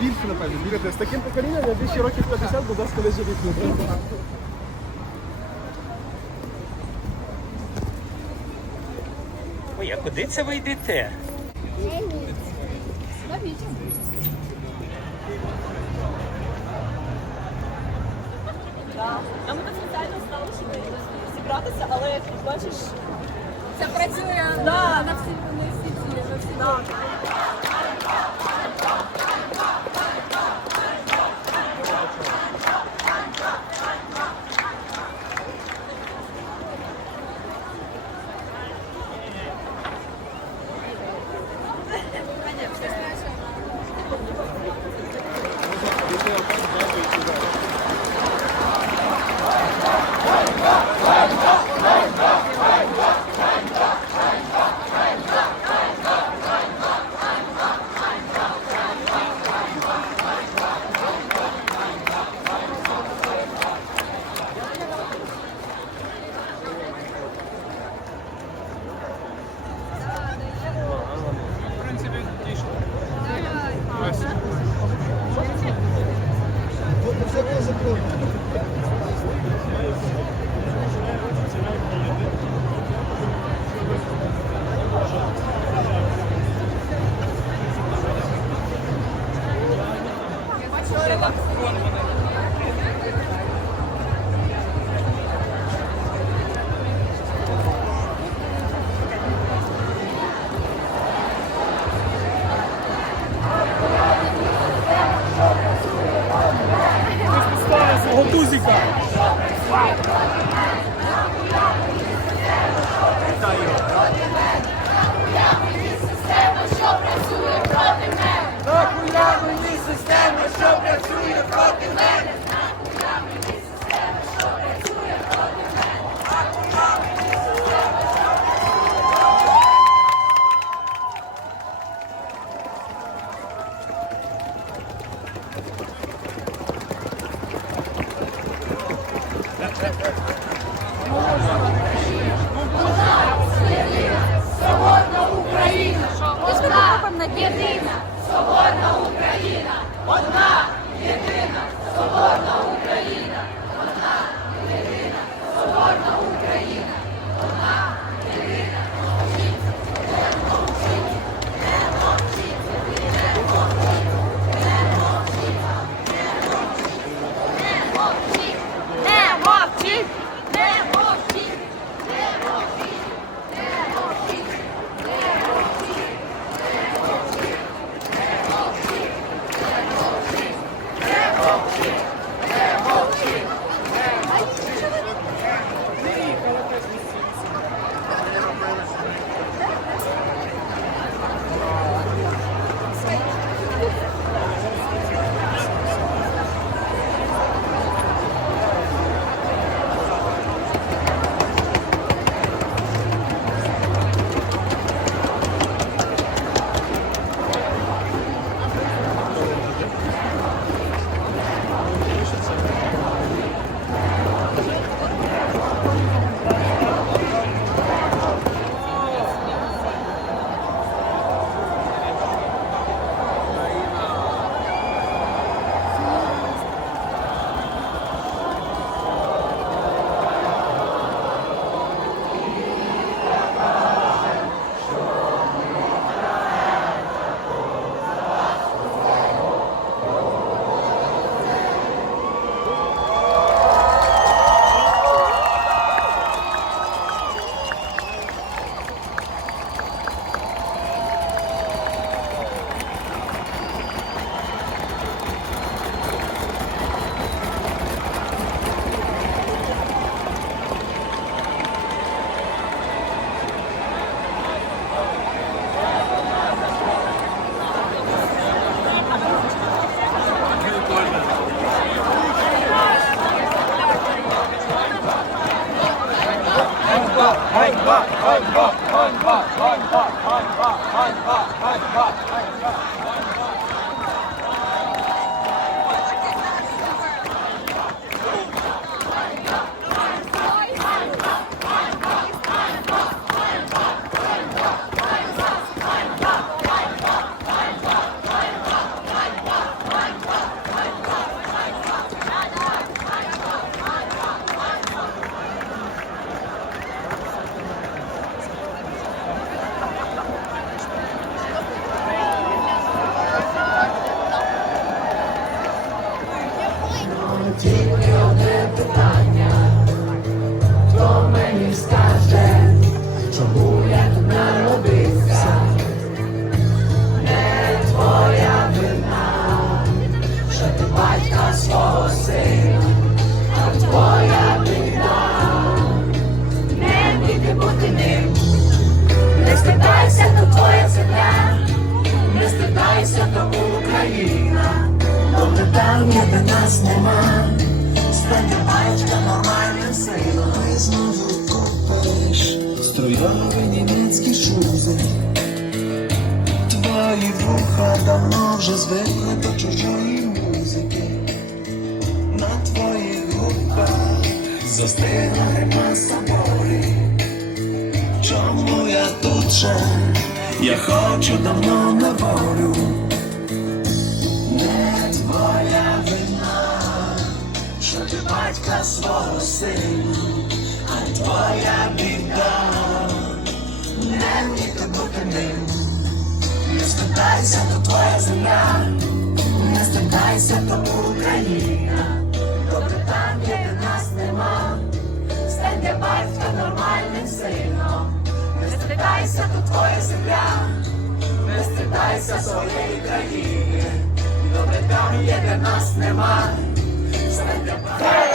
Більше, напевно, бігати. З таким поколінням я більше років 50, будь ласка, не живіть. Ой, а куди це ви йдете? Нам це спеціально стало, щоб зібратися, але як бачиш це працює да. на всі на да. Свого працює проти мене? Одна bak, bak, bak, bak. Не стидайся, то Україна, є, де нас нема, батька нормальним сином, і знову купиш струйові німецькі шузи. Твої вуха давно вже звикли до чужої музики. На твоїх губах застигла гримаса болі. Чому я тут же? Я хочу давно на волю. Не твоя вина, що ти батька свого сину, а твоя біда. Не вміти бути ним. Не стидайся, то твоя земля, не стидайся, то Україна. Добре там, де нас нема, стань для батька нормальним сином. Стидайся, тут твоя земля, не стидайся своєї країни. Добре там, є, де нас нема, для батька.